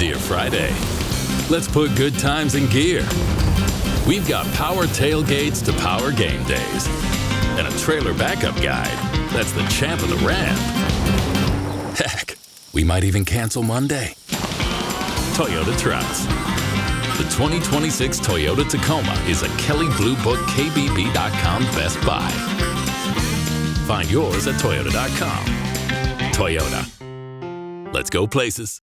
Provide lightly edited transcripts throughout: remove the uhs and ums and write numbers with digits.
Dear Friday, let's put good times in gear. We've got power tailgates to power game days and a trailer backup guide that's the champ of the ramp. Heck, we might even cancel Monday. Toyota Trucks. The 2026 Toyota Tacoma is a Kelley Blue Book KBB.com Best Buy. Find yours at Toyota.com. Toyota. Let's go places.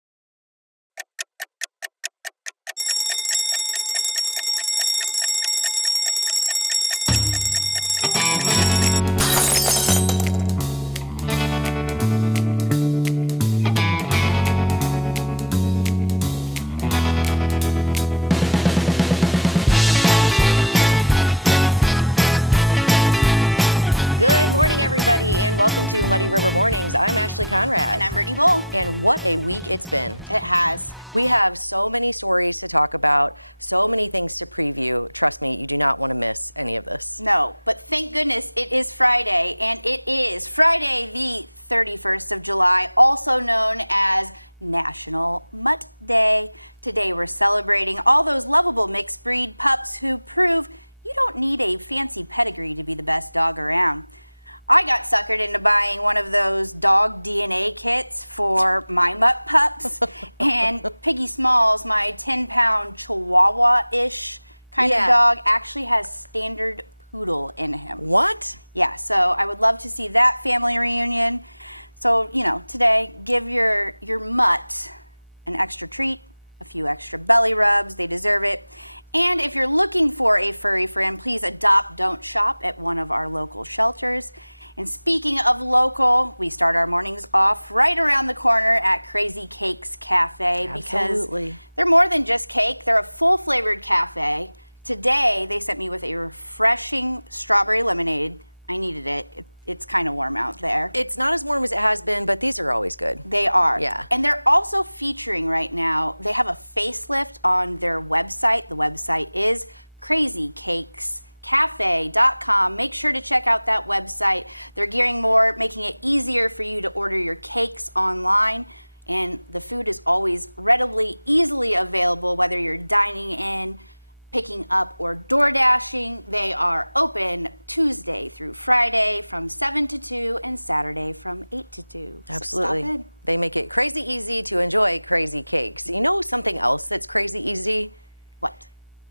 And welcome to Muddy River Mornings. I'm Ashley Conrad. And I'm Brittany Boll. And what a week it's been. It has. We have so many stories to talk about, so many things to preview. Trust me, you do not want to miss any of this. No, but thank goodness it is Friday, and it is Friday the 31st of July, also known as National Mutt Day. Today we're celebrating all those lovable mixed breed pups who prove you don't need a fancy pedigree to be the best dog around. I got suckered into buying one of those dog DNA kits for my mutt pups, and Piggy Smalls, my 10-pound Chihuahua-ish kind of dog, actually has standard poodle in him. What? Yeah, so I would love to see that family reunion. So, today, give your mutt an extra treat, a few extra belly rubs. They deserve it. And if you're looking for a furry friend, please adopt, don't shop at one of our local shelters. And speaking of local, we start our mornings off right around the corner at Crazy Cakes Cafe. Absolutely. Because they're more than just cake. They're a full-flavored cafe. Today, they sent me with a refreshing strawberry lemonade. I needed it. It's kind of warm out there. It's not as warm as it has been, but these are always good. They are. Yeah. And they're also featuring right now, they have a facelift on their website. The website is crazycakescafe.com. Make sure to check out that website. They're gearing more, making it easier for you to order your cakes online. And the food is always readily, easily available, whether you're dining in, picking up, or door dashing. They are open Tuesday through Friday from 7 to 2 and Saturday from 8 to 2. Absolutely. So stop in. They make it crazy easy to enjoy crazy cakes. You know something else that's crazy easy? What?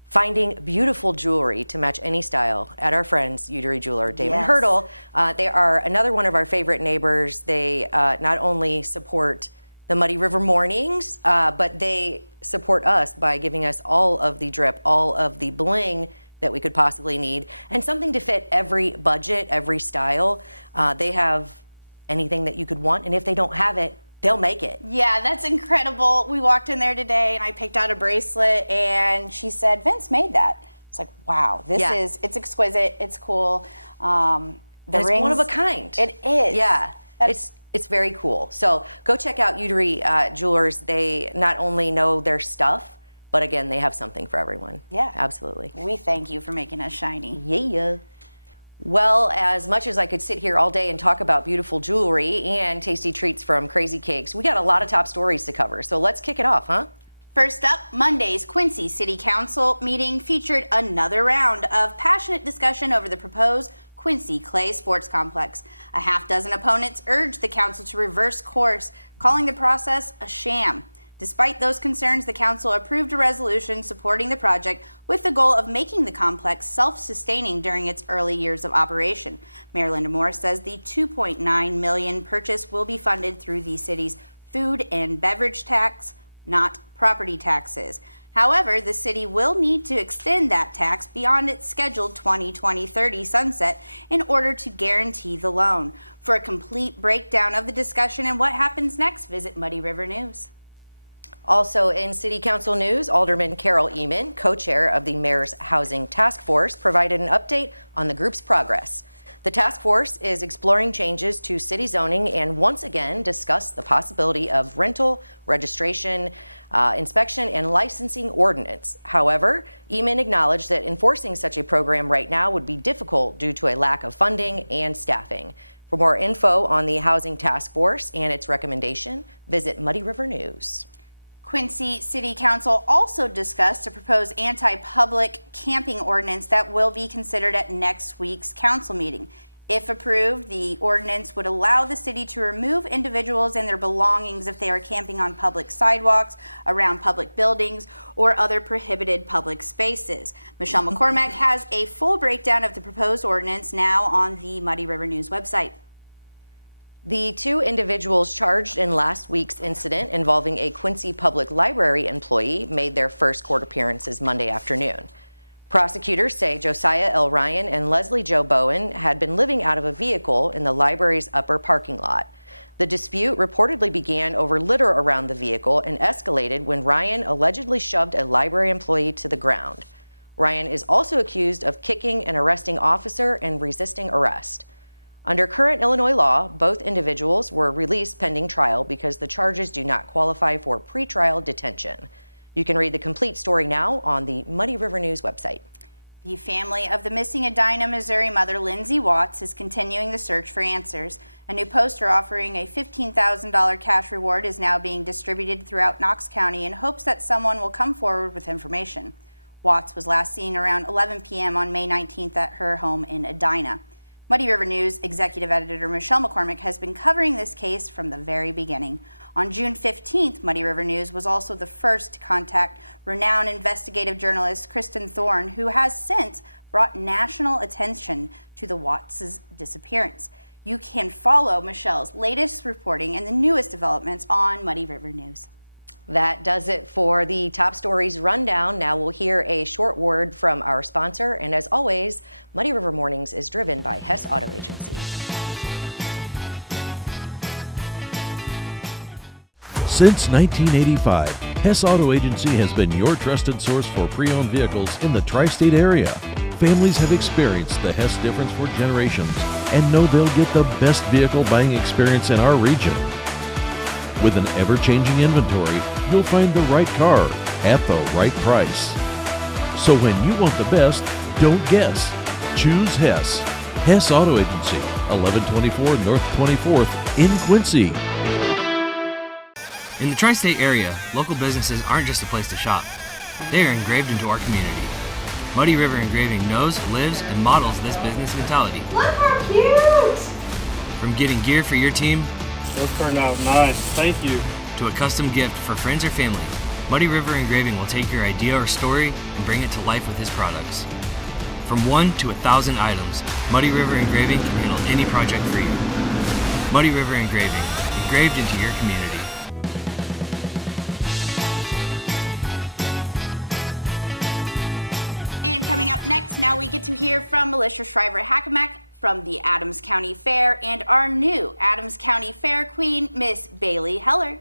Finding beautiful jewelry to match any style at our friends, Utery Jeweler, Damon Yes. Hurdle. They are another one of our favorite neighbors. They not only support the Muddy River Mornings, but they support us by giving us all of the drip, all of the bling that we could possibly need, and something to fit every budget, every style. They have anything that you could want, and if they don't have it, they'll make it. Yeah, that's incredible. We walked in there today and I picked out a bracelet and she said, Vince made that. It's like, wow, it's exquisite. It's cool. It's one of a kind. It is. Yeah, it's very cool. So go check out Utery Jewelers. They not only know their stuff, but again, they have something for everyone. Yeah. Absolutely. We thank you for making us shiny. Yeah. Well, as much as I could sit here all day and talk about beautiful jewelry and tasty treats from Crazy Cakes, we got a lot of top stories to cover. So let's kick it off, huh? First up, Monday's Quincy City Council meeting featured another round of passionate discussion over the proposed Quincy Clay Sports Complex. A half dozen opponents urged the council to reverse course, calling the process a sham. Despite those concerns, the council approved a resolution supporting the project with the goal of making the complex self-sustaining during its early years of operation. Mayor Linda Morris says the $2.9 million purchase will be funded through the city's food and beverage tax, not property taxes. However, the city will need to extend that tax beyond its scheduled 2020-30 sunset in order to guarantee the loan. For a complete breakdown of the discussion and what happens next, visit Muddy River News. Also in City Council news, Alderman Carol Eman, co-chair of the Mayor's Housing Task Force, provided an update on the group's progress. The task force is exploring changes to city zoning and once again discussed the possibility of rental, registration, inspection, and licensing ordinance. However, Eman acknowledged that enforcing such a program right now would be difficult due to a lack of funding and staffing. For more info on the Housing Task Force and its recommendation, visit Muddy River News. Quincy City Council also discussed a proposed anti-public camping ordinance that will be considered at next week's council meeting. If approved, the ordinance would allow the city to remove individuals and their belongings if they are camping on public sidewalks, around public buildings, or other prohibited public spaces. Michelle McCormack has a full breakdown of the proposed ordinance now on the Muddy River News website. The two individuals charged in last week's incident involving a Quincy Public Library employee made their first court appearances Monday afternoon. Prosecutors say Josiah L. Ryan and Leslie Jo Bowen had been living out of a vehicle in the library's upper parking lot. The dispute reportedly began over litter around the vehicle and escalated when Ryan allegedly shoved a library employee to the ground. Ryan is also accused of kicking an arresting officer and resisting arrest. Under current Illinois law, both individuals were released pending trial because the charges do not qualify for pretrial detention. You can read the complete story now on the Muddy River News website. The family of the missing Edina, Missouri mother, Lindsay Watts, is continuing the search for answers. A new poster offering a $15,000 cash reward is now being distributed throughout Knox County in hopes that someone will come forward with information. Watts was last seen around 11 p.m. on May 19th at her home in Edina. Muddy River News executive editor Michelle McCormack has been covering this case from the very beginning. On June 15th, Muddy River News was also the first to contact renowned investigative journalist Kristen Thorne, who has since brought national attention to the Watts' disappearance. You can follow Michelle's latest reporting and the newest developments on Muddy River News. That does it for the top stories rundown. Now we'll hear a short word from our sponsor. And as always, Muddy River Mornings is driven by Hess Auto Agency. Since 1985, Hess Auto Agency has been your trusted source for pre-owned vehicles in the tri-state area. Families have experienced the Hess difference for generations and know they'll get the best vehicle buying experience in our region. With an ever-changing inventory, you'll find the right car at the right price. So when you want the best, don't guess. Choose Hess. Hess Auto Agency, 1124 North 24th in Quincy. In the tri-state area, local businesses aren't just a place to shop. They are engraved into our community. Muddy River Engraving knows, lives, and models this business mentality. Look how cute! From getting gear for your team, those turned out nice, thank you, to a custom gift for friends or family, Muddy River Engraving will take your idea or story and bring it to life with his products. From 1 to 1,000 items, Muddy River Engraving can handle any project for you. Muddy River Engraving, engraved into your community. And coming up next, now we get to hear from Melissa Shriver-Hackenmack from the Adams County Fair and our new Adams County Fair Queen, Miss Bailey Heller.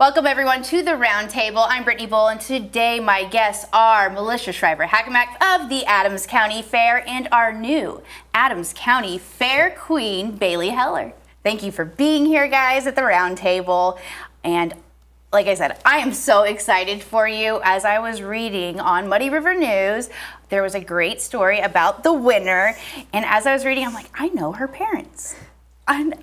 Welcome everyone to the round table. I'm Brittany Boll, and today my guests are Melissa Shriver-Hackenmack of the Adams County Fair and our new Adams County Fair Queen, Bailey Heller. Thank you for being here, guys, at the round table. And like I said, I am so excited for you. As I was reading on Muddy River News, there was a great story about the winner. And as I was reading, I'm like, I know her parents. And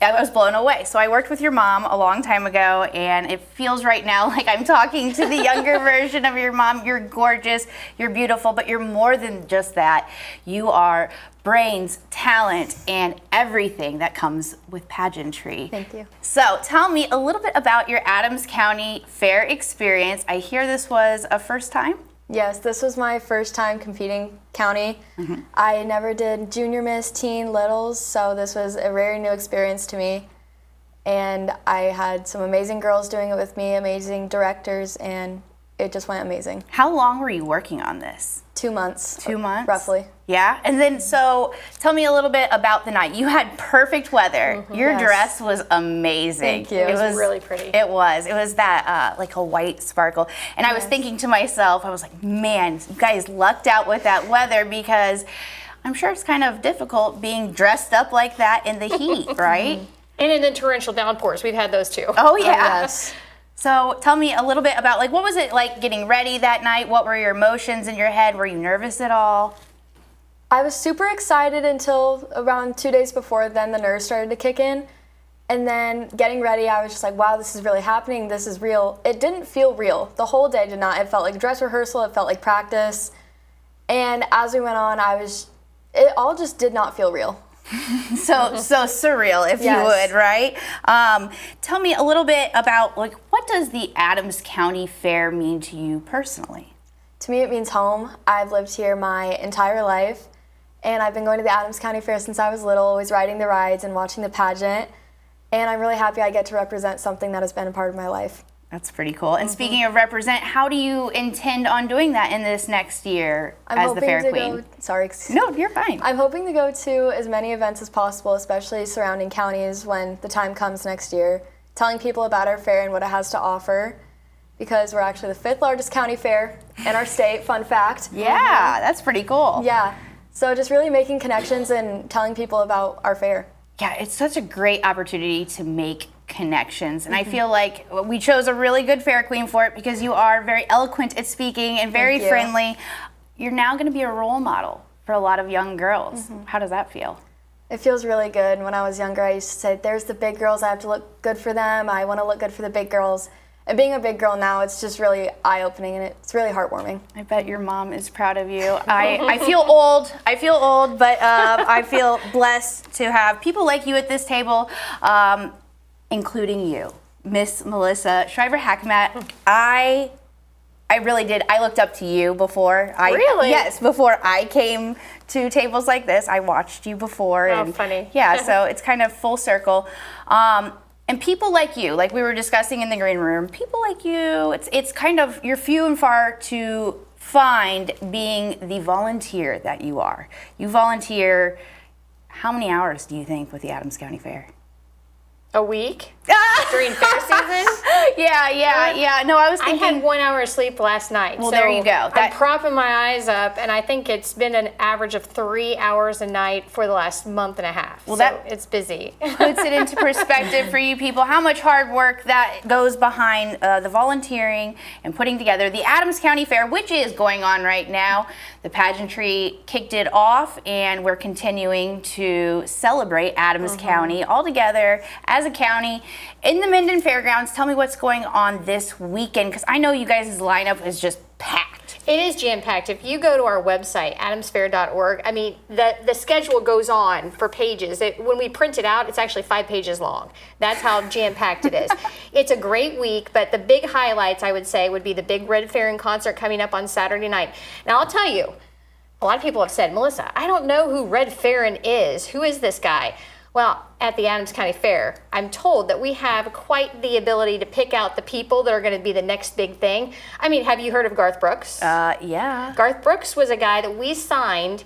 I was blown away. So I worked with your mom a long time ago, and it feels right now like I'm talking to the younger version of your mom. You're gorgeous, you're beautiful, but you're more than just that. You are brains, talent, and everything that comes with pageantry. Thank you. So tell me a little bit about your Adams County Fair experience. I hear this was a first time? Yes, this was my first time competing county. I never did junior miss, teen, littles, so this was a very new experience to me. And I had some amazing girls doing it with me, amazing directors, and it just went amazing. How long were you working on this? 2 months. 2 months? Roughly. Yeah, and then so tell me a little bit about the night. You had perfect weather. Your Yes. dress was amazing. Thank you. It was really pretty. It was that like a white sparkle. And I was thinking to myself, I was like, man, you guys lucked out with that weather, because I'm sure it's kind of difficult being dressed up like that in the heat, right? And then torrential downpours. We've had those too. Oh yeah. Yes. So tell me a little bit about, like, what was it like getting ready that night? What were your emotions in your head? Were you nervous at all? I was super excited until around 2 days before then the nerves started to kick in. And then getting ready, I was just like, wow, this is really happening. This is real. It didn't feel real. The whole day did not. It felt like dress rehearsal. It felt like practice. And as we went on, it all just did not feel real. So surreal, if you would, right? Tell me a little bit about, like, what does the Adams County Fair mean to you personally? To me, it means home. I've lived here my entire life, and I've been going to the Adams County Fair since I was little, always riding the rides and watching the pageant. And I'm really happy I get to represent something that has been a part of my life. That's pretty cool. And speaking of represent, how do you intend on doing that in this next year as the Fair Queen? No, you're fine. I'm hoping to go to as many events as possible, especially surrounding counties when the time comes next year, telling people about our fair and what it has to offer, because we're actually the 5th largest county fair in our state, fun fact. Yeah, that's pretty cool. Yeah, so just really making connections and telling people about our fair. Yeah, it's such a great opportunity to make connections, and I feel like we chose a really good Fair Queen for it because you are very eloquent at speaking and very friendly. You're now going to be a role model for a lot of young girls. How does that feel? It feels really good. When I was younger, I used to say, there's the big girls, I have to look good for them, I want to look good for the big girls. And being a big girl now, it's just really eye-opening, and it's really heartwarming. I bet your mom is proud of you. I feel old, but I feel blessed to have people like you at this table, including you, Miss Melissa Shriver-Hackamat. I really did. I looked up to you before. Really? Yes, before I came to tables like this. I watched you before. Oh, funny. Yeah, so it's kind of full circle. And people like you, like we were discussing in the green room, people like you, it's kind of, you're few and far to find being the volunteer that you are. You volunteer, how many hours do you think with the Adams County Fair? A week? During fair season? Yeah. No, I was thinking. I had 1 hour of sleep last night. Well, there you go. I'm propping my eyes up, and I think it's been an average of 3 hours a night for the last month and a half. Well, so it's busy. Puts it into perspective for you people, how much hard work that goes behind the volunteering and putting together the Adams County Fair, which is going on right now. The pageantry kicked it off, and we're continuing to celebrate Adams County all together as a county in the Minden Fairgrounds. Tell me what's going on this weekend, because I know you guys' lineup is just packed. It is jam-packed. If you go to our website, adamsfair.org, I mean, the schedule goes on for pages. When we print it out, it's actually 5 pages long. That's how jam-packed it is. It's a great week, but the big highlights, I would say, would be the big Red Farron concert coming up on Saturday night. Now, I'll tell you, a lot of people have said, Melissa, I don't know who Red Farron is. Who is this guy? Well, at the Adams County Fair, I'm told that we have quite the ability to pick out the people that are going to be the next big thing. I mean, have you heard of Garth Brooks? Yeah. Garth Brooks was a guy that we signed.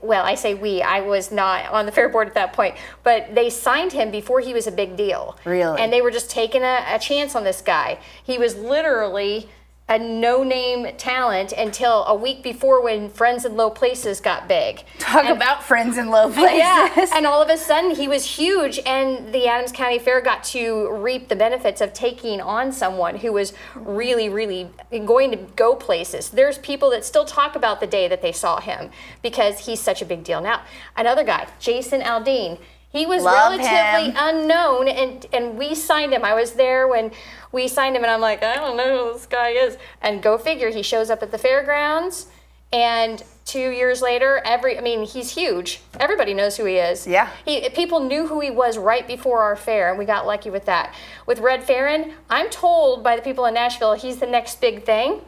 Well, I say we. I was not on the fair board at that point. But they signed him before he was a big deal. Really? And they were just taking a chance on this guy. He was literally a no-name talent until a week before when Friends in Low Places got big. Talk about Friends in Low Places. Yeah, and all of a sudden he was huge, and the Adams County Fair got to reap the benefits of taking on someone who was really, really going to go places. There's people that still talk about the day that they saw him because he's such a big deal. Now, another guy, Jason Aldean, he was relatively unknown, and we signed him. I was there when we signed him, and I'm like, I don't know who this guy is. And go figure, he shows up at the fairgrounds, and 2 years later, he's huge. Everybody knows who he is. Yeah. People knew who he was right before our fair, and we got lucky with that. With Red Farron, I'm told by the people in Nashville he's the next big thing.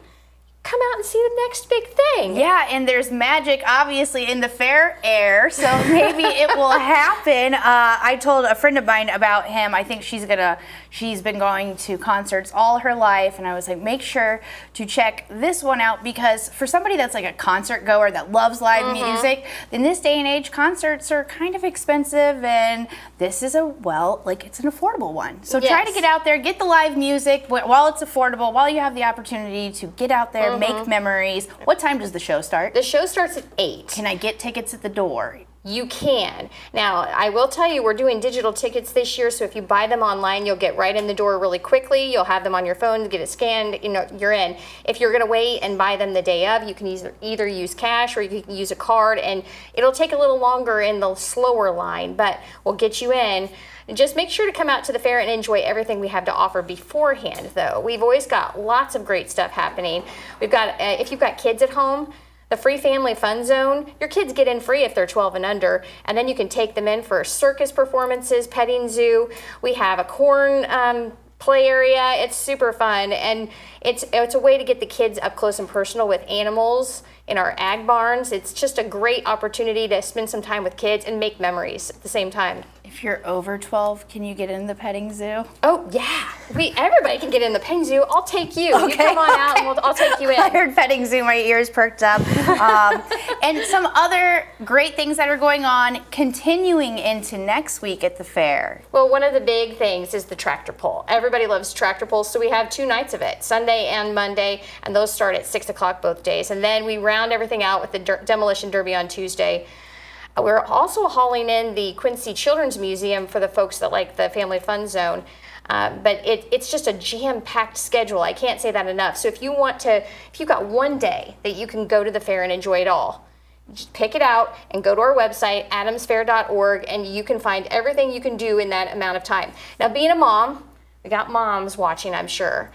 Come out and see the next big thing. Yeah, and there's magic, obviously, in the fair air, so maybe it will happen. I told a friend of mine about him. I think she's been going to concerts all her life, and I was like, make sure to check this one out, because for somebody that's like a concert goer that loves live music, in this day and age, concerts are kind of expensive, and this is it's an affordable one. So try to get out there, get the live music while it's affordable, while you have the opportunity to get out there, make memories. What time does the show start? The show starts at 8. Can I get tickets at the door? You can. Now, I will tell you, we're doing digital tickets this year, so if you buy them online, you'll get right in the door really quickly. You'll have them on your phone, get it scanned, you're in. If you're going to wait and buy them the day of, you can either use cash or you can use a card, and it'll take a little longer in the slower line, but we'll get you in. Just make sure to come out to the fair and enjoy everything we have to offer beforehand, though. We've always got lots of great stuff happening. We've got, if you've got kids at home, the free family fun zone, your kids get in free if they're 12 and under, and then you can take them in for circus performances, petting zoo. We have a corn play area. It's super fun, and it's a way to get the kids up close and personal with animals in our ag barns. It's just a great opportunity to spend some time with kids and make memories at the same time. If you're over 12, can you get in the petting zoo? Oh, yeah. Everybody can get in the petting zoo. I'll take you. Okay. You come on out and I'll take you in. I heard petting zoo, my ears perked up. And some other great things that are going on continuing into next week at the fair. Well, one of the big things is the tractor pull. Everybody loves tractor pulls, so we have 2 nights of it, Sunday and Monday, and those start at 6 o'clock both days. And then we round everything out with the demolition derby on Tuesday. We're also hauling in the Quincy Children's Museum for the folks that like the Family Fun Zone. But it's just a jam-packed schedule. I can't say that enough. So if you've got one day that you can go to the fair and enjoy it all, just pick it out and go to our website, adamsfair.org, and you can find everything you can do in that amount of time. Now, being a mom, we got moms watching, I'm sure.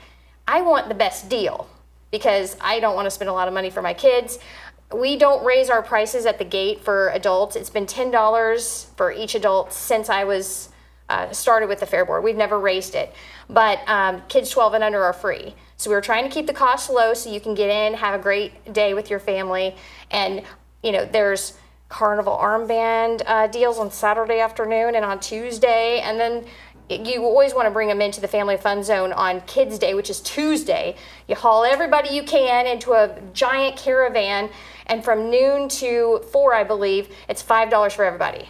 I want the best deal because I don't want to spend a lot of money for my kids. We don't raise our prices at the gate for adults. It's been $10 for each adult since I was started with the Fair Board. We've never raised it. But kids 12 and under are free. So we're trying to keep the costs low so you can get in, have a great day with your family. And, there's carnival armband deals on Saturday afternoon and on Tuesday. And then you always want to bring them into the Family Fun Zone on Kids Day, which is Tuesday. You haul everybody you can into a giant caravan, and from noon to 4, I believe, it's $5 for everybody.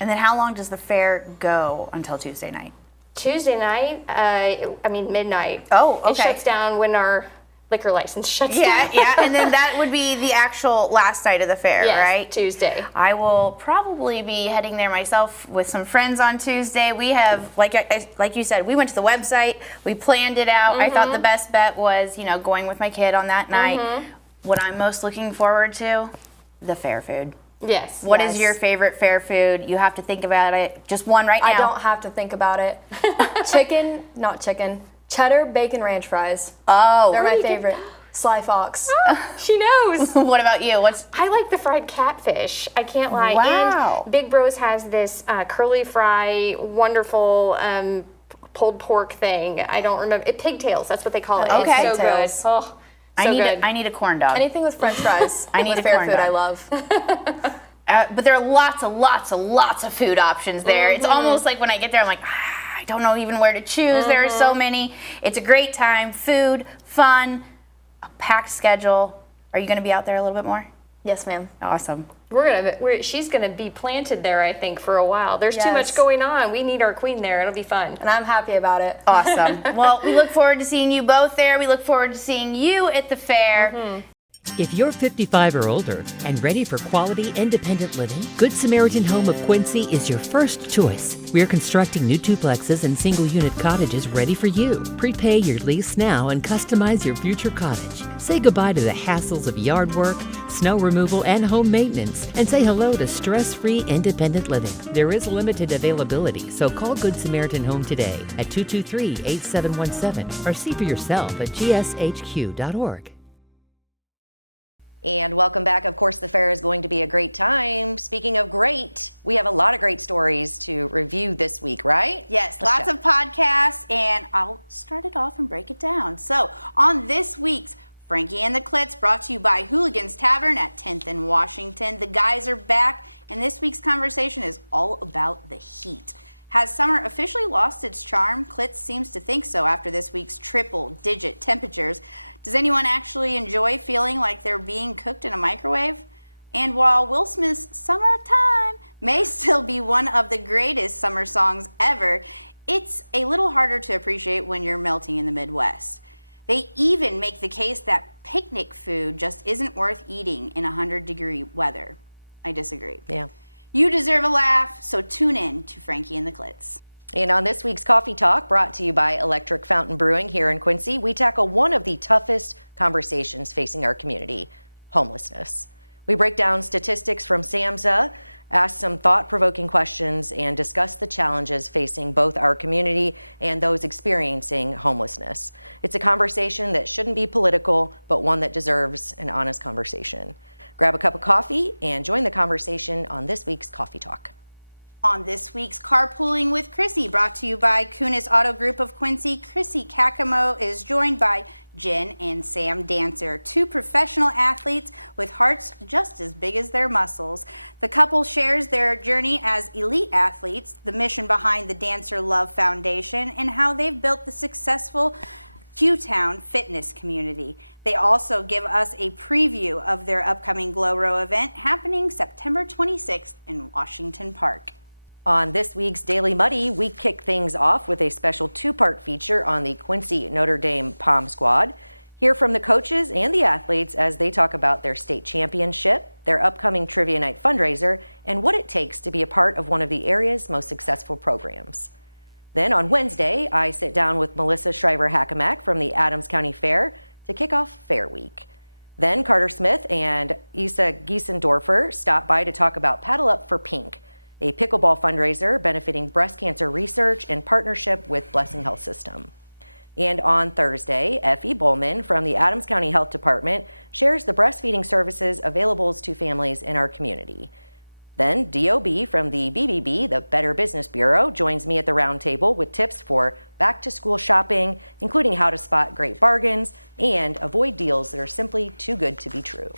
And then how long does the fair go until Tuesday night? Tuesday night, midnight. Oh, okay. It shuts down when our liquor license shuts down. Yeah, and then that would be the actual last night of the fair, yes, right? Tuesday. I will probably be heading there myself with some friends on Tuesday. We have, like you said, we went to the website, we planned it out. I thought the best bet was, going with my kid on that night. What I'm most looking forward to, the fair food. Yes. What is your favorite fair food? You have to think about it. Just one right now. I don't have to think about it. Cheddar bacon ranch fries. Oh. They're my favorite. Sly Fox. Oh, she knows. What about you? I like the fried catfish. I can't lie. Wow. And Big Bros has this curly fry, wonderful pulled pork thing. I don't remember. Pigtails, that's what they call it. Okay. It's so good. Oh, so good. I need a corn dog. Anything with French fries. I need a fair corn food dog. I love. But there are lots of food options there. It's almost like when I get there, I'm like, I don't know even where to choose. There are so many. It's a great time. Food, fun, a packed schedule. Are you going to be out there a little bit more? Yes, ma'am. Awesome. She's gonna be planted there, I think, for a while. There's too much going on. We need our queen there. It'll be fun. And I'm happy about it. Awesome. Well, we look forward to seeing you both there. We look forward to seeing you at the fair. If you're 55 or older and ready for quality, independent living, Good Samaritan Home of Quincy is your first choice. We're constructing new duplexes and single-unit cottages ready for you. Prepay your lease now and customize your future cottage. Say goodbye to the hassles of yard work, snow removal, and home maintenance, and say hello to stress-free, independent living. There is limited availability, so call Good Samaritan Home today at 223-8717 or see for yourself at gshq.org. And welcome back. Of course, the fair is going to be a great time. Speaking of great, we have a lot of great stories to review this week, right? Yes, lots of podcasts, and I'll start it off and break it down. So, on this week's Frankie and the Clits, brought to you by Hooligans Tavern at 10th and Washington, the guys are back, and this week's conversation is all about the heat. Has summer officially lost its charm? Clits seems to think so after this week's triple-digit temperatures. Does anyone actually enjoy feeling like they're being cooked in a microwave? And while Will Smith's Summertime may still be one of the greatest summer songs ever, it's a little harder to appreciate when you're melting in the Midwest. They even make the case that picnic food just isn't worth eating in 100-degree weather. I disagree. Yeah. You deserve a laugh, so tune in to Frankie and the Clits. And on this week's Coffee Talk, brought to you by Electric Fountain Brewing here in Quincy, we tackle one of the toughest conversations facing our community, homelessness. We break down statistics from SAMHSA, ask some thought-provoking questions, and discuss the challenges facing both our community and those experiencing homelessness. It's a conversation that shouldn't be political, but one that deserves an honest conversation. Grab a cup of coffee and join the conversation on this week's Coffee Talk. On this week's Carpooling with Chrissy, brought to you by Kunis Auto Group of Quincy, Chrissy Kakamo is joined by Jen and Sam Dancer, two professional athletes with hearts just as big as their muscles. The couple shares their journey as elite athletes, the mission behind the Dancer Love Foundation, and how they've built the successful Q-Town fitness community. They also give us a preview of their upcoming Glow Row event happening September 26th in Washington Park. On this week's Daily Muddy, we kick things off with a special two-part feature on the Quincy Notre Dame Pom Squad. Hear from the coaches and the athletes as they talk about their state championship, their upcoming Trivia Night fundraiser, and what it takes to be a part of one of the area's most successful programs. Then on Wednesday, I sit down with Melissa Shriver-Hackamack from the Adams County Fair to kick off Fair Week. Then Carter Smith and Isa Giesendorfer stop by to talk about Paddle Up for Pink, a pickleball fundraiser benefiting breast cancer research in partnership with Blessing Health System. And on Thursday, Effie Bowman from the Adams County Health Department shares the breastfeeding services available to families in our community. Then DOB from the BBB, the Better Business Bureau, joins me at the round table with tips for back-to-school shopping, including how to spot great bargains and avoid deals that are simply too good to be true.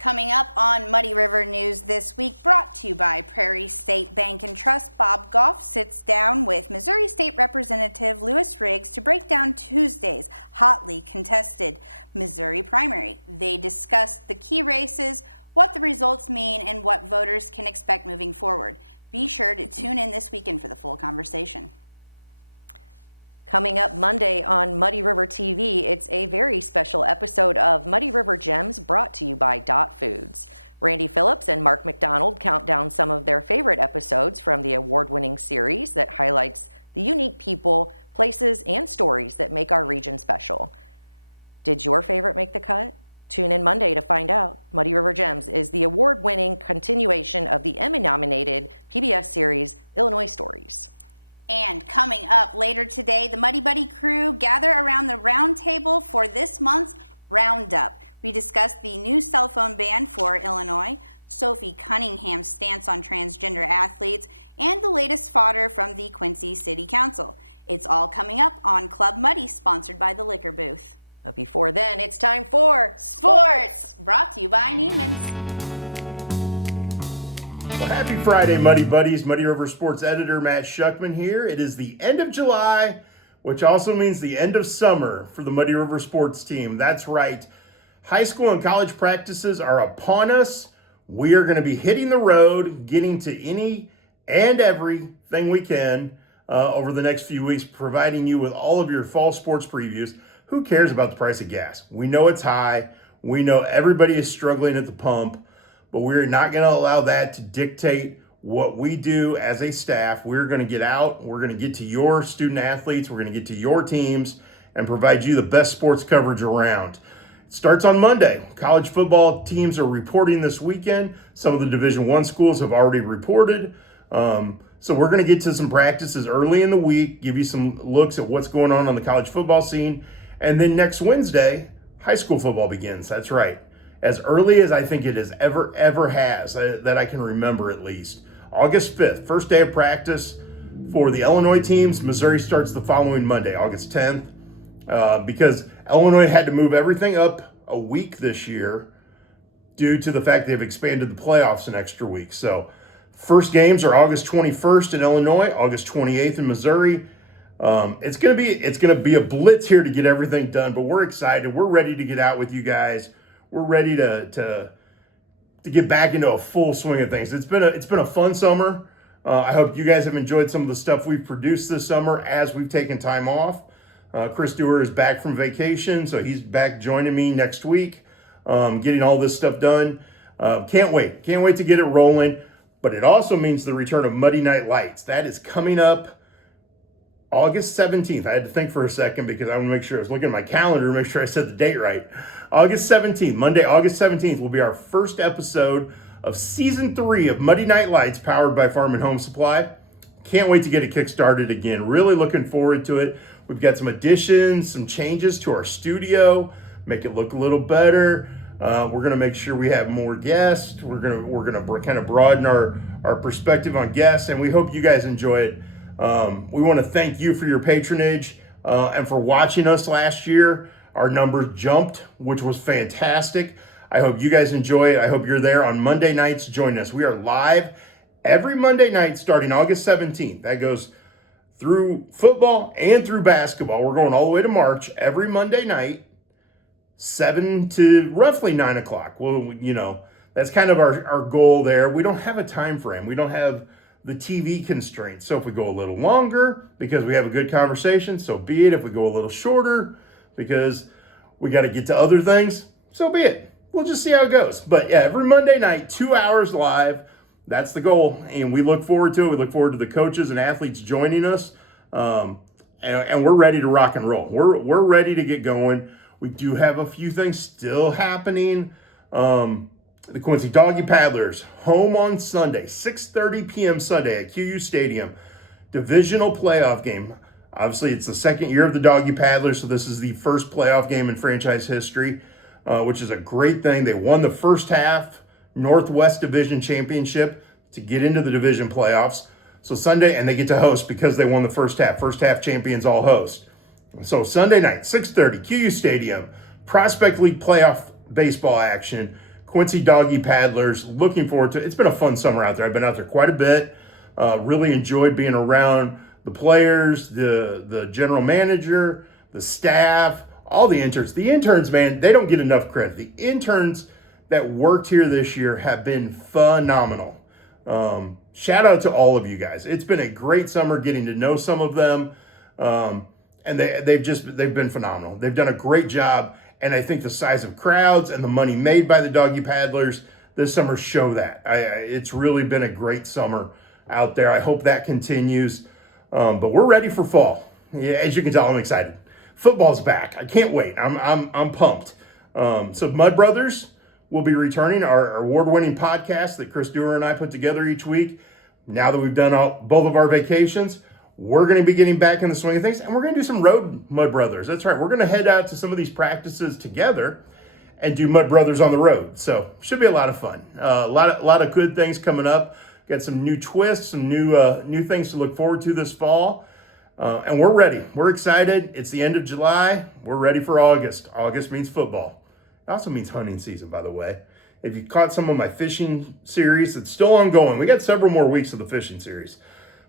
Coming up on Muddy River News this week, brought to you by Prairie State Bank and Trust, Bob Goff sits down with Missouri State Representative Lewis Riggs to break down Tuesday's hotly contested Missouri primary. They discussed the key races, what the results mean, and what voters can expect moving forward. Be sure to tune in this weekend for the full conversation. Coming up Monday on Muddy River TV, it's a very special episode of Muddy River Gems brought to you by Dot Foods. Randy Phillips and Mark McDonald count down some of their favorite episodes from the award-winning series that highlights the unique people, places, and stories that make our region special. Did your favorite make the cut? Tune in Monday to find out. Muddy River Gems is the award-winning continuation of the Emmy-nominated PBS series Illinois Stories. And coming up later today, the Muddy Buddy crew gather around the round table for this month's Roundup. We discuss the new cell phone ban for Illinois, Sophie Cunningham's stance on transgender athletes, and the latest fodder from the Quincy City Council. It's all coming up on Club Muddy, sponsored by the Liquor Booth. But before then, it's time for Sports, brought to you by Niemanns. Well, happy Friday, Muddy Buddies. Muddy River Sports Editor Matt Shuckman here. It is the end of July, which also means the end of summer for the Muddy River Sports team. That's right. High school and college practices are upon us. We are going to be hitting the road, getting to any and everything we can over the next few weeks, providing you with all of your fall sports previews. Who cares about the price of gas? We know it's high. We know everybody is struggling at the pump. But we're not going to allow that to dictate what we do as a staff. We're going to get out. We're going to get to your student athletes. We're going to get to your teams and provide you the best sports coverage around. It starts on Monday. College football teams are reporting this weekend. Some of the Division I schools have already reported. So we're going to get to some practices early in the week, give you some looks at what's going on the college football scene. And then next Wednesday, high school football begins. That's right. As early as I think it has ever has, that I can remember at least. August 5th, first day of practice for the Illinois teams. Missouri starts the following Monday, August 10th, because Illinois had to move everything up a week this year due to the fact they've expanded the playoffs an extra week. So first games are August 21st in Illinois, August 28th in Missouri. It's gonna be a blitz here to get everything done, but we're excited. We're ready to get out with you guys. We're ready to get back into a full swing of things. It's been a fun summer. I hope you guys have enjoyed some of the stuff we've produced this summer as we've taken time off. Chris Dewar is back from vacation, so he's back joining me next week, getting all this stuff done. Can't wait to get it rolling. but it also means the return of Muddy Night Lights. That is coming up August 17th. I had to think for a second because I want to make sure I was looking at my calendar to make sure I said the date right. August 17th, Monday, August 17th will be our first episode of season 3 of Muddy Night Lights, powered by Farm and Home Supply. Can't wait to get it kick-started again. Really looking forward to it. We've got some additions, some changes to our studio, make it look a little better. We're going to make sure we have more guests. We're going to kind of broaden our perspective on guests, and we hope you guys enjoy it. We want to thank you for your patronage and for watching us last year. Our numbers jumped, which was fantastic. I hope you guys enjoy it. I hope you're there on Monday nights. Join us. We are live every Monday night starting August 17th. That goes through football and through basketball. We're going all the way to March every Monday night, 7 to roughly 9 o'clock. Well, that's kind of our goal there. We don't have a time frame. We don't have the TV constraints. So if we go a little longer because we have a good conversation, so be it. If we go a little shorter because we got to get to other things, so be it. We'll just see how it goes. But yeah, every Monday night, 2 hours live. That's the goal, and we look forward to it. We look forward to the coaches and athletes joining us, and we're ready to rock and roll. We're ready to get going. We do have a few things still happening. The Quincy Doggy Paddlers, home on Sunday, 6:30 p.m. Sunday at QU Stadium. Divisional playoff game. Obviously, it's the second year of the Doggy Paddlers, so this is the first playoff game in franchise history, which is a great thing. They won the first half Northwest Division Championship to get into the division playoffs. So Sunday, and they get to host because they won the first half. First half champions all host. So Sunday night, 6:30, QU Stadium, Prospect League playoff baseball action. Quincy Doggy Paddlers, looking forward to it. It's been a fun summer out there. I've been out there quite a bit. Really enjoyed being around the players, the general manager, the staff, all the interns. The interns, man, they don't get enough credit. The interns that worked here this year have been phenomenal. Shout out to all of you guys. It's been a great summer getting to know some of them. And they've been phenomenal. They've done a great job. And I think the size of crowds and the money made by the Doggy Paddlers this summer show that. It's really been a great summer out there. I hope that continues. But we're ready for fall. Yeah, as you can tell, I'm excited. Football's back. I can't wait. I'm pumped. So Mud Brothers will be returning, our award-winning podcast that Chris Dewar and I put together each week. Now that we've done both of our vacations, we're going to be getting back in the swing of things, and we're going to do some road Mud Brothers. That's right. We're going to head out to some of these practices together and do Mud Brothers on the road. So should be a lot of fun. A lot of good things coming up. Got some new twists, some new things to look forward to this fall. And we're ready. We're excited. It's the end of July. We're ready for August. August means football. It also means hunting season, by the way. If you caught some of my fishing series, it's still ongoing. We got several more weeks of the fishing series.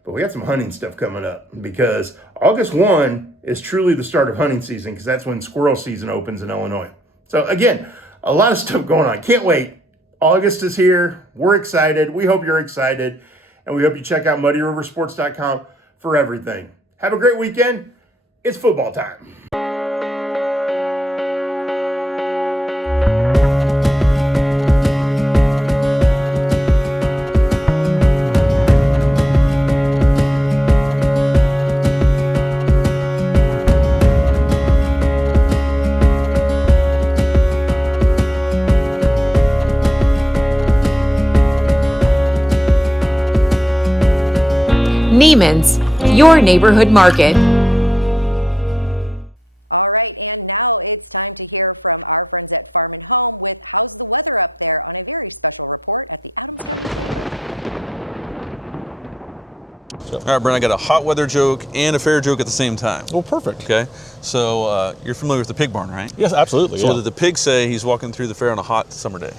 But we got some hunting stuff coming up because August 1 is truly the start of hunting season because that's when squirrel season opens in Illinois. So again, a lot of stuff going on. Can't wait. August is here. We're excited. We hope you're excited. And we hope you check out muddyriversports.com for everything. Have a great weekend. It's football time. Niemanns, your neighborhood market. All right, and now it's time to hear from our friends at Farm and Home with how's the weather up there on a very special report at the Adams County Fair. All right, Brent, I got a hot weather joke and a fair joke at the same time. Oh, perfect. Okay, so you're familiar with the pig barn, right? Yes, absolutely. So yeah. what did the pig say he's walking through the fair on a hot summer day?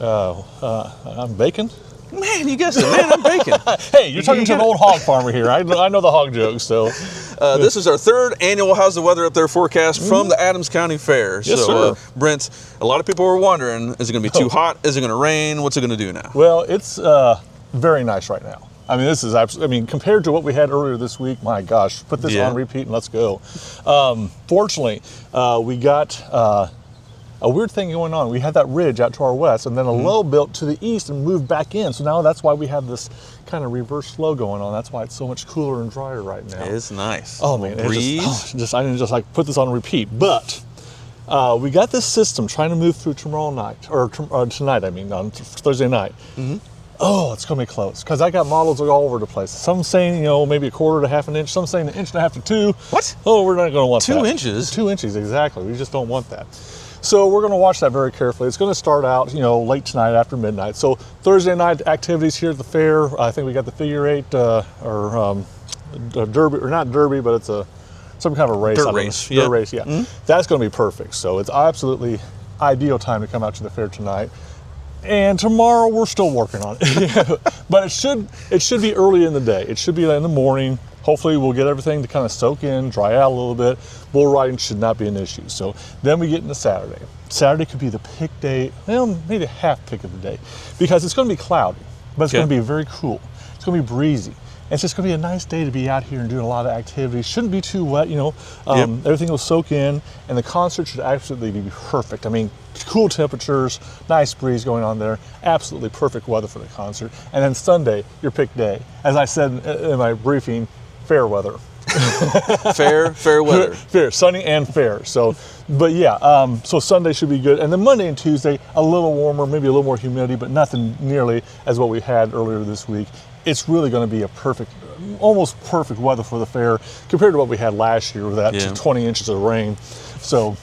I'm bacon. Man, you guessed it, man, I'm bacon. Hey, you're talking to an old hog farmer here. I know the hog jokes, so. This is our third annual How's the Weather Up There forecast from the Adams County Fair. Yes, so, sir. Brent, a lot of people were wondering, is it going to be too hot? Is it going to rain? What's it going to do now? Well, it's very nice right now. I mean, this is absolutely, compared to what we had earlier this week, my gosh, put this on repeat and let's go. Fortunately, we got a weird thing going on. We had that ridge out to our west, and then a low built to the east and moved back in. So now that's why we have this kind of reverse flow going on. That's why it's so much cooler and drier right now. It's nice. Oh man, breeze. I didn't just like put this on repeat, but we got this system trying to move through tomorrow night, or tonight. I mean, on Thursday night. Oh, it's gonna be close because I got models all over the place. Some saying, maybe a quarter to half an inch. Some saying an inch and a half to 2. What? Oh, we're not gonna want that. 2 inches? 2 inches, exactly. We just don't want that. So we're gonna watch that very carefully. It's gonna start out, late tonight after midnight. So Thursday night activities here at the fair. I think we got the figure 8 or derby, or not derby, but it's some kind of a race. Dirt race. Dirt race, yeah. That's gonna be perfect. So it's absolutely ideal time to come out to the fair tonight. And tomorrow we're still working on it, but it should be early in the day. It should be in the morning. Hopefully we'll get everything to kind of soak in, dry out a little bit. Bull riding should not be an issue. So then we get into Saturday. Saturday could be the pick day, well, maybe half pick of the day, because it's going to be cloudy, but it's going to be very cool. It's going to be breezy. It's just going to be a nice day to be out here and doing a lot of activities. Shouldn't be too wet, everything will soak in, and the concert should absolutely be perfect. I mean, cool temperatures, nice breeze going on there, absolutely perfect weather for the concert. And then Sunday, your pick day. As I said in my briefing, fair weather. fair weather. Fair, sunny and fair. So, but yeah, so Sunday should be good. And then Monday and Tuesday, a little warmer, maybe a little more humidity, but nothing nearly as what we had earlier this week. It's really going to be a almost perfect weather for the fair compared to what we had last year with that 20 inches of rain. So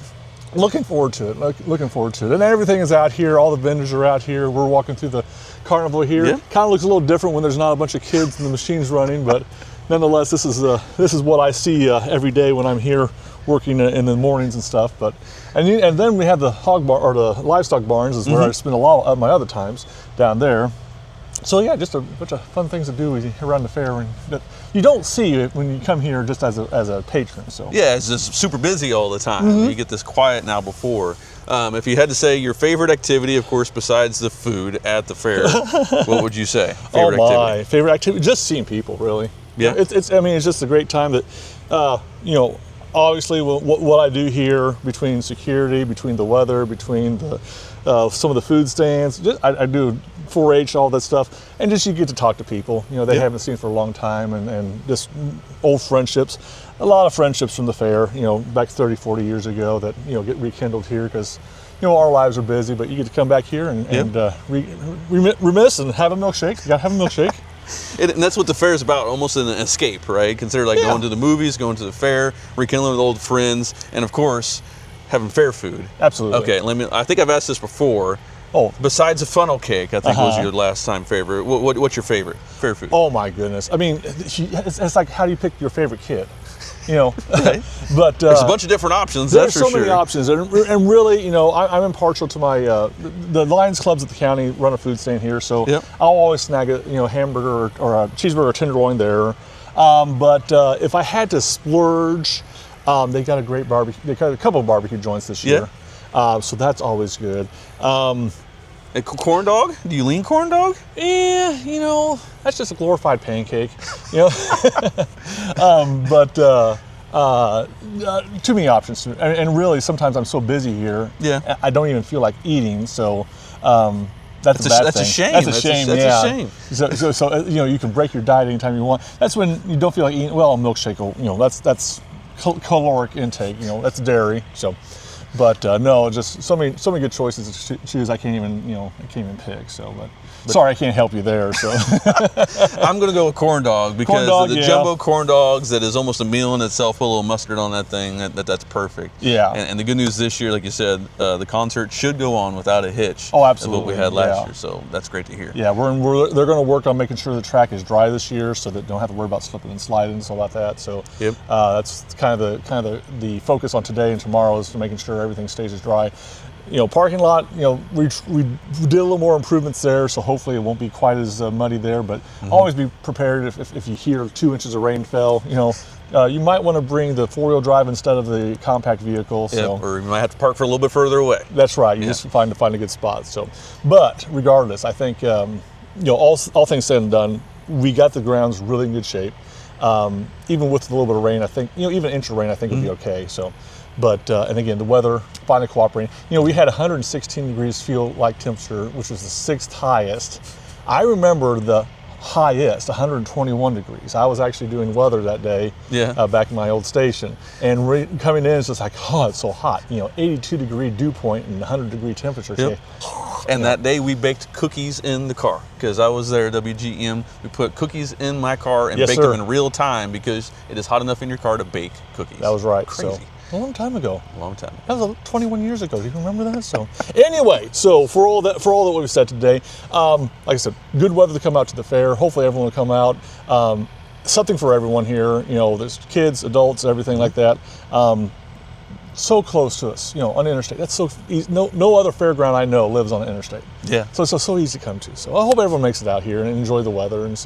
looking forward to it, And everything is out here. All the vendors are out here. We're walking through the carnival here. Kind of looks a little different when there's not a bunch of kids and the machines running, but nonetheless, this is what I see every day when I'm here working in the mornings and stuff. But and then we have the hog bar, or the livestock barns, is where I spend a lot of my other times down there. So yeah, just a bunch of fun things to do around the fair, and that you don't see when you come here just as a patron. So yeah, it's just super busy all the time. You get this quiet now before. If you had to say your favorite activity, of course, besides the food at the fair, what would you say? Favorite activity, just seeing people, really. Yeah, it's just a great time that obviously what I do here, between security, between the weather, between the some of the food stands, I do 4-H, all that stuff, and just you get to talk to people, they haven't seen for a long time, and just old friendships, a lot of friendships from the fair, back 30, 40 years ago that, get rekindled here because, our lives are busy, but you get to come back here and reminisce and have a milkshake. You gotta have a milkshake. And that's what the fair is about, almost an escape, right? Consider going to the movies, going to the fair, rekindling with old friends, and of course, having fair food. Absolutely. Okay, I think I've asked this before. Oh, besides the funnel cake, I think was your last time favorite. What's your favorite fair food? Oh my goodness! I mean, it's like, how do you pick your favorite kid? Right. But there's a bunch of different options. There's that's for so many options, and really, I'm impartial to my the Lions clubs at the county run a food stand here, so I'll always snag a hamburger or a cheeseburger or tenderloin there. But if I had to splurge, they got a great barbecue. They got a couple of barbecue joints this year. So that's always good. A corn dog? Do you lean corn dog? Yeah, that's just a glorified pancake. But too many options. And really, sometimes I'm so busy here, I don't even feel like eating. So that's a bad thing. That's a shame. That's a shame. That's a shame. So you can break your diet anytime you want. That's when you don't feel like eating. Well, a milkshake, that's caloric intake. That's dairy. So. But no, just so many good choices to choose. I can't even pick. So, but sorry, I can't help you there. So I'm going to go with corn dog because the jumbo corn dogs that is almost a meal in itself. Put a little mustard on that thing. That's perfect. Yeah. And the good news this year, like you said, the concert should go on without a hitch. Oh, absolutely. Of what we had last year. So that's great to hear. Yeah, they're going to work on making sure the track is dry this year, so that they don't have to worry about slipping and sliding and stuff like that. So that's kind of the focus on today and tomorrow is making sure everything stays as dry. Parking lot, we did a little more improvements there, so hopefully it won't be quite as muddy there, but always be prepared if you hear 2 inches of rain fell, you might want to bring the 4-wheel drive instead of the compact vehicle. So. Or you might have to park for a little bit further away. That's right, you just find a good spot. So, but regardless, I think, all things said and done, we got the grounds really in good shape. Even with a little bit of rain, I think, even an inch of rain, I think would be okay. So, But, and again, the weather finally cooperating. You know, we had 116 degrees feel-like temperature, which was the 6th highest. I remember the highest, 121 degrees. I was actually doing weather that day back in my old station. And coming in, it's just like, oh, it's so hot. You know, 82 degree dew point and 100 degree temperature. Yep. And that day we baked cookies in the car because I was there at WGM. We put cookies in my car and baked them in real time because it is hot enough in your car to bake cookies. That was right. Crazy. So, a long time ago. A long time. That was 21 years ago. Do you remember that? So anyway, so for all that we've said today, like I said, good weather to come out to the fair. Hopefully everyone will come out. Something for everyone here. You know, there's kids, adults, everything like that. So close to us, you know, on the interstate. That's so easy. No other fairground I know lives on the interstate. Yeah. So it's so easy to come to. So I hope everyone makes it out here and enjoy the weather, and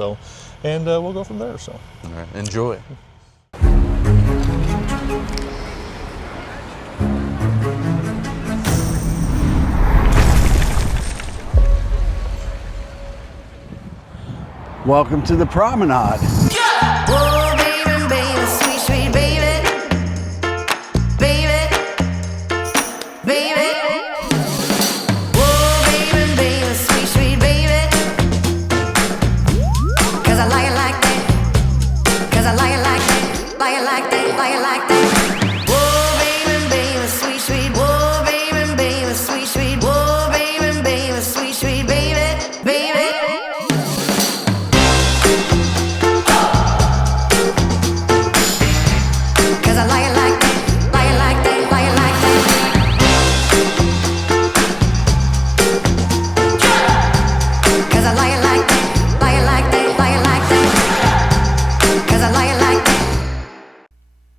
we'll go from there. So. All right. Enjoy. Welcome to the promenade. Whoa, baby, baby, sweet, sweet baby. Baby, baby. Whoa, baby, baby, sweet, sweet baby. 'Cause I like it like that. 'Cause I like it like that. Like it like that. Like it like that. Whoa, baby, baby, sweet, sweet. Whoa, baby, baby, sweet, sweet. Whoa, baby, baby, sweet, sweet baby. Baby.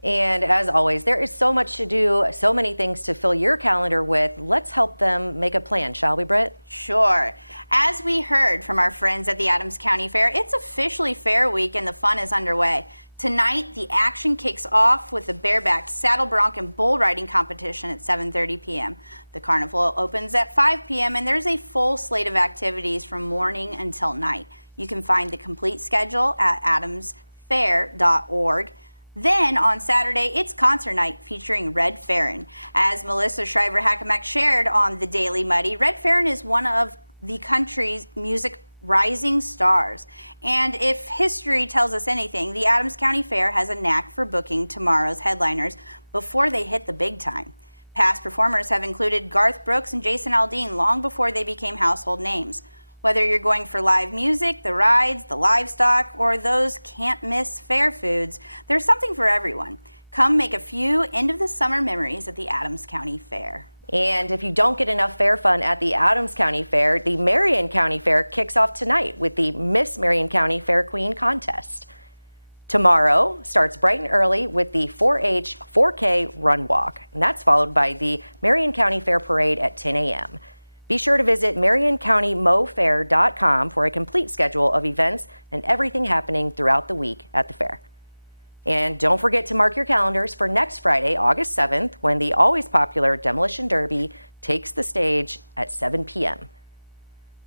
And as always, there is so much to do, so many things to fill your calendar with. Let's help them make a plan, shall we, Britt? Sure. As we heard from our friends at the Adams County Fair, it's officially Fair Week and the fun is underway. Tonight, the action kicks off with the bareback saddle bronc and bull riding competition at 7:30 p.m. The carnival opens at 5 p.m. and there's a full slate of activities from morning until night. You can find the complete schedule at adamsfair.org. Then on Saturday, it's concert night featuring Red Farron. As Melissa Shriver-Hackemeck shared on the Daily Muddy, Red Farron is one of the country's music rising stars. And if history tells us anything, the Adams County Fair has a knack for booking tomorrow's headliners before they hit the big time. Past performers have included Garth Brooks and Jason Aldean long before they became household names. Whether you're going for live music, the rides, the livestock, or those can't-miss fair foods, there's something for everyone. Come make a few end-of-the-summer memories at the Adams County Fair. And if you don't get enough fair fun at the Adams County Fair, the Marion County Fair kicks off tonight with the Miss Marion County Fair Queen contest. Tomorrow starts bright and early with the 4-H 4K Run Walk, and that's followed by the Marion County Fair Parade at 10 a.m. Be sure to visit MarionCountyMoFair.com for a complete schedule of events and everything happening throughout the week at the fair. And don't forget to mark your calendars for next Friday, August 7th, when the always popular Demolition Derby takes the stage at 7 p.m.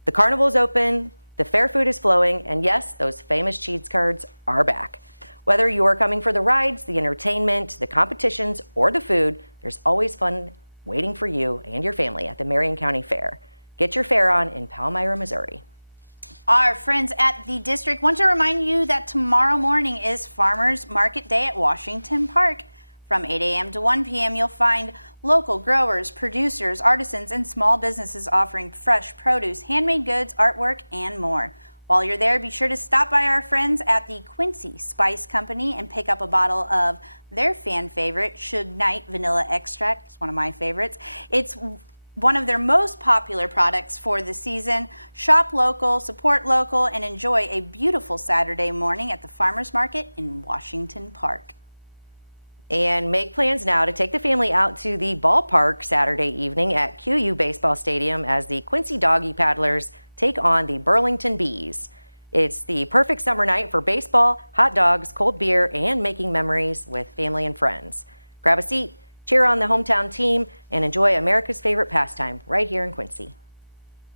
The carnival is open, the fair food is flowing, and yes, those famous cheese curds are back. Whether you are coming for the rides, the entertainment, the competitions, or the food, there's always fun waiting for you and your family at the Marion County Fair. Get your fair on in Palmyra, Missouri. Our friends at the district want to remind you that tomorrow morning is Farmers Market Day at Washington Park. From 8 a.m. to 1 p.m. you'll find local growers, producers, artisans, and small businesses offering fresh produce, handmade goods, artwork, and more. While you're there, be sure to stop by our friends at the Quincy Spice Company and pick up a bottle of their fan favorite, Suge Knight Vanilla Extract. It's one of my favorites. It's one of their most popular products for the season. Shop local, support local, and enjoy a beautiful Saturday morning at the Farmers Market in Washington Park. And make plans now to take the family out to the ballpark Saturday evening at QU Baseball Stadium as the Quincy Doggy Paddlers take on the Burlington Bees. It's the perfect summer night for baseball, hot dogs, cold beer, and making memories with family and friends. Grab a seat, cheer on the hometown team, and enjoy America's favorite pastime right here in Quincy.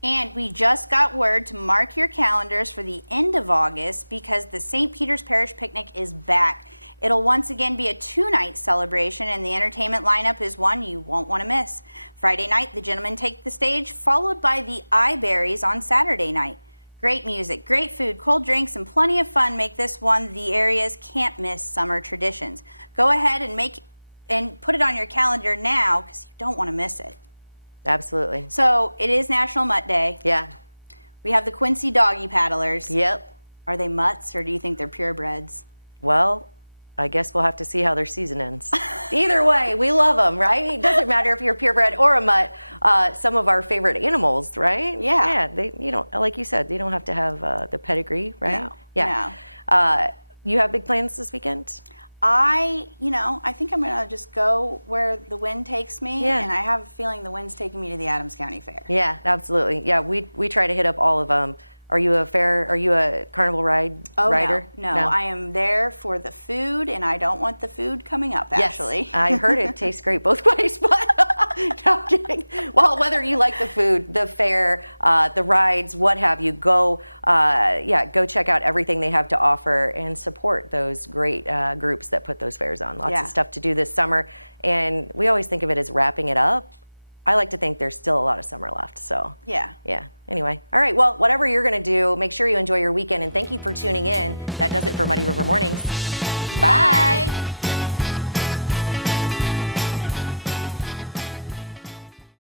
And we just got word to mark your calendars for the end of August because the St. Peter's Parish Picnic is back. It'll once again be a 2-night celebration, and the entertainment lineup is one you won't want to miss. Friday night, the Gentlemen take the stage, followed by the I-Berries on Saturday night. Great music, great food, cold drinks, and plenty of fun make this one the area's can't-miss summer traditions. Go ahead and put it on your calendar now because you don't want to miss it. Absolutely. So it is National Mutt Day. Yeah. We have the Quincy Doggy Paddlers. Yep. Are they mutts or do you think they're purebreds? Well, I guess we'll have to see how their season ends. Either way, we love them, right? It doesn't matter if you're purebred or a mutt. Some of our favorite animals, right? Yeah. Yeah. You don't, like you said, they don't have to have the pedigree, right? No. Yeah. No. You have big plans this weekend? I think I'm going to just go where the wind takes me. Yeah. And I have a feeling the wind's taking me to the Adams County Fair. Yeah, absolutely. Yeah, we try to hit up all of them. Are you a carnival rider? No, I am there for the food, and I don't want the food coming up, actually. Yes, I heard it tastes great both ways, but no, I'm kidding. Well, whether you like the food, the fair, the rides, what have you, go check out everything they have to offer and support those great groups that put those fairs on. Lots of stuff to do this summer, and we always think of it as wrapping it up. I like to think there's still a lot of summer left, so. Yeah. Anyway, all right, well, whatever you're gonna do, make sure you enjoy your weekend, and thank you for tuning in. That does it for Muddy River Mornings. Bye.